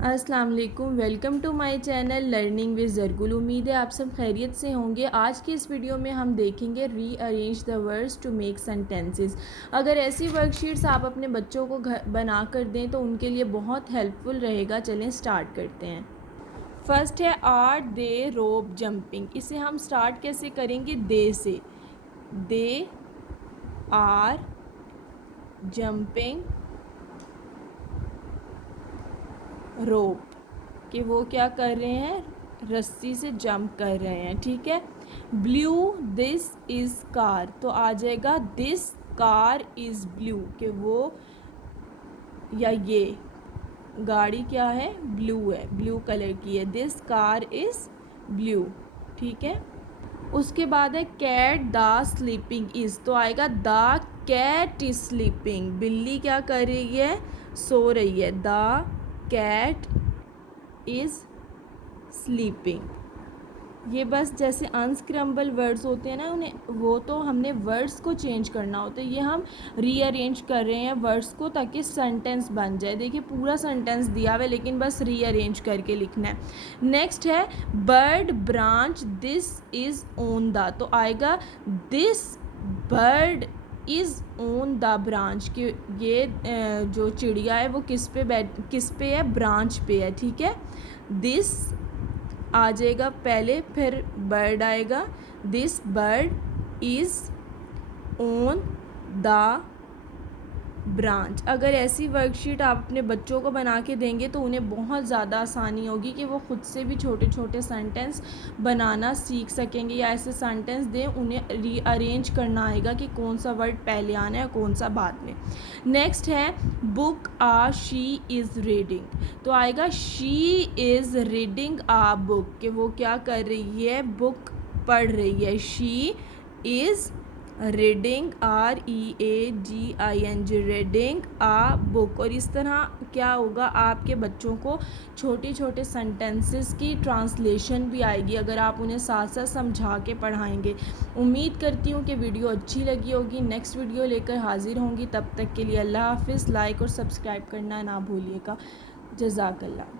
अस्सलाम वालेकुम, welcome to my channel learning with Zargul. उम्मीद है आप सब खैरियत से होंगे। आज की इस वीडियो में हम देखेंगे rearrange the words to make sentences. अगर ऐसी वर्कशीट्स आप अपने बच्चों को घर बना कर दें तो उनके लिए बहुत हेल्पफुल रहेगा। चलें स्टार्ट करते हैं। फर्स्ट है आर दे रोप जंपिंग। इसे हम स्टार्ट कैसे करेंगे? दे से। दे आर जंपिंग रोप, कि वो क्या कर रहे हैं? रस्सी से जंप कर रहे हैं। ठीक है। ब्लू दिस इज़ कार, तो आ जाएगा दिस कार इज़ ब्लू, कि वो या ये गाड़ी क्या है? ब्लू है, ब्लू कलर की है। This car is blue. ठीक है। उसके बाद है कैट द स्लीपिंग इज़, तो आएगा द कैट इज़ स्लीपिंग। बिल्ली क्या कर रही है? सो रही है। The cat is sleeping. ये बस जैसे अनस्क्रम्बल वर्ड्स होते हैं ना, उन्हें वो तो हमने वर्ड्स को चेंज करना होता है। ये हम रीअरेंज कर रहे हैं वर्ड्स को ताकि सेंटेंस बन जाए। देखिए पूरा सेंटेंस दिया हुआ है लेकिन बस रीअरेंज करके लिखना है। नेक्स्ट है bird branch this is on the, तो आएगा this bird is on the branch, कि ये जो चिड़िया है वो किस पे है? ब्रांच पे है। ठीक है। दिस आ जाएगा पहले, फिर बर्ड आएगा। This bird is on the branch. अगर ऐसी वर्कशीट आप अपने बच्चों को बना के देंगे तो उन्हें बहुत ज़्यादा आसानी होगी कि वो खुद से भी छोटे छोटे सेंटेंस बनाना सीख सकेंगे, या ऐसे सेंटेंस दें उन्हें रीअरेंज करना आएगा कि कौन सा वर्ड पहले आना है कौन सा बाद में। नेक्स्ट है book a she is reading, तो आएगा she is reading a book, कि वो क्या कर रही है? बुक पढ़ रही है। She is reading READING reading a book. और इस तरह क्या होगा, आपके बच्चों को छोटे छोटे सेंटेंसेस की ट्रांसलेशन भी आएगी अगर आप उन्हें साथ साथ समझा के पढ़ाएंगे। उम्मीद करती हूँ कि वीडियो अच्छी लगी होगी। नेक्स्ट वीडियो लेकर हाजिर होंगी, तब तक के लिए अल्लाह हाफिज़। लाइक और सब्सक्राइब करना ना भूलिएगा। जज़ाकल्लाह।